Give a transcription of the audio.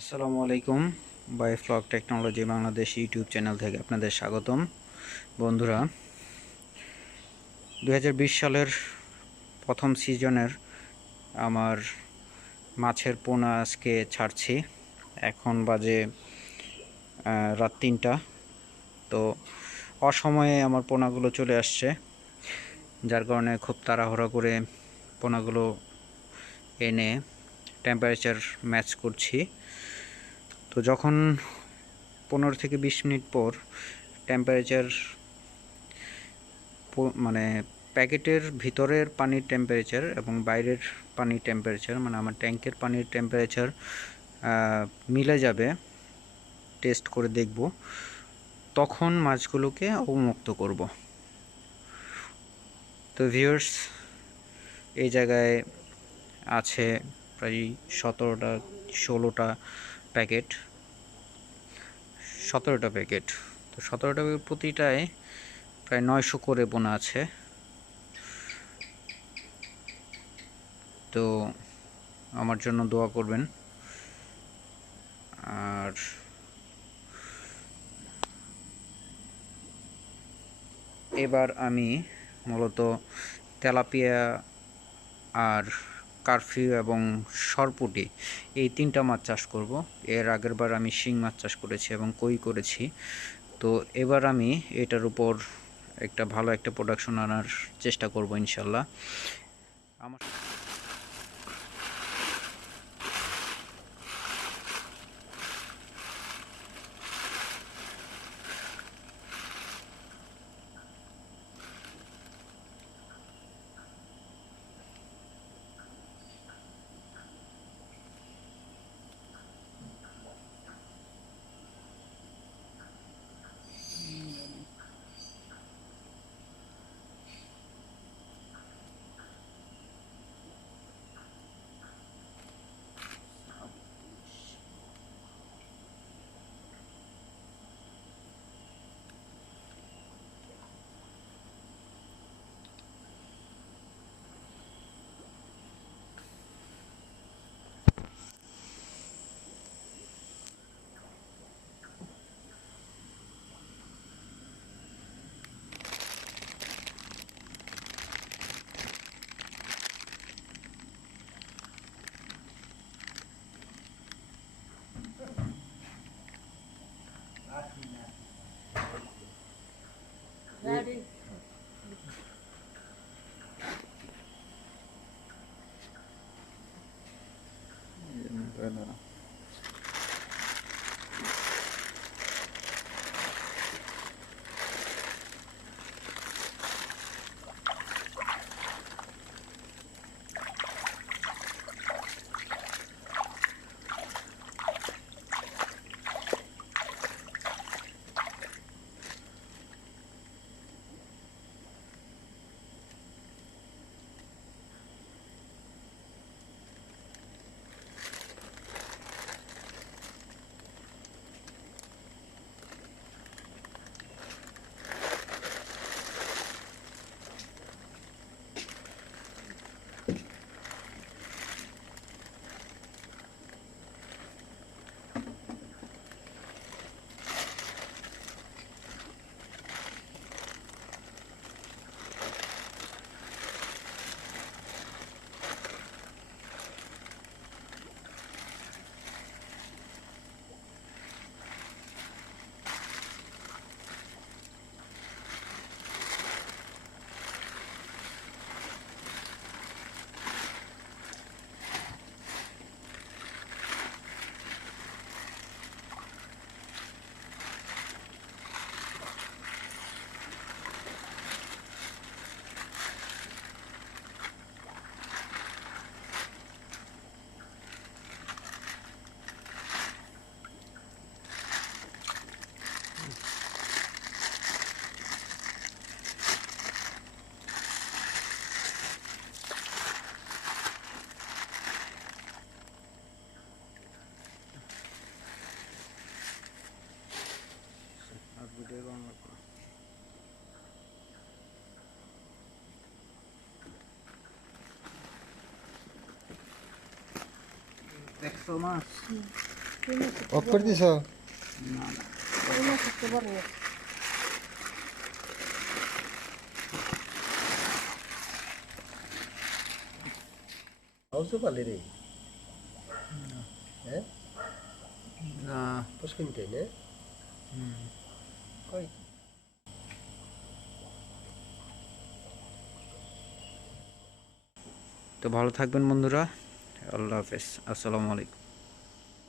আসসালামু আলাইকুম। বাই ফ্লগ টেকনোলজি বাংলাদেশ ইউটিউব চ্যানেল থেকে আপনাদের স্বাগতম। বন্ধুরা, 2020 সালের প্রথম সিজনের আমার মাছের পোনা আজকে ছাড়ছি। এখন বাজে রাত 3টা। তো অসময়ে আমার পোনাগুলো চলে আসছে, যার কারণে খুব তাড়াহুড়া করে পোনাগুলো এনে টেম্পারেচার ম্যাচ করছি। তো যখন 15 থেকে 20 মিনিট পর টেম্পারেচার মানে প্যাকেটের ভিতরের পানির টেম্পারেচার এবং বাইরের পানির টেম্পারেচার, মানে আমার ট্যাঙ্কের পানির টেম্পারেচার মিলে যাবে, টেস্ট করে দেখব, তখন মাছগুলোকে অবমুক্ত করব। তো ভিউয়ার্স, এই জায়গায় আছে প্রায় 17টা 16টা প্যাকেট, 17টা প্যাকেট। তো 17টা প্যাকেট প্রতিটায় প্রায় 900 করে বোনা আছে। তো আমার জন্য দোয়া করবেন। আর এবার আমি মূলত তেলাপিয়া আর কারফিউ এবং সরপুঁটি, এই 3টা মাছ চাষ করব। এর আগের বার আমি শিং মাছ চাষ করেছি এবং কই করেছি। তো এবার আমি এটার উপর একটা ভালো একটা প্রোডাকশন আনার চেষ্টা করব ইনশাল্লাহ। আমার ভিডিও করা লাগবে। দেখছো মাছ? অফ করে দিছ? না না, হাউসে পালি রে? হ্যাঁ, না। পুষ্কিনটাই না? কই? তো ভালো থাকবেন বন্ধুরা। আল্লাহ হাফেজ, আসসালামু আলাইকুম।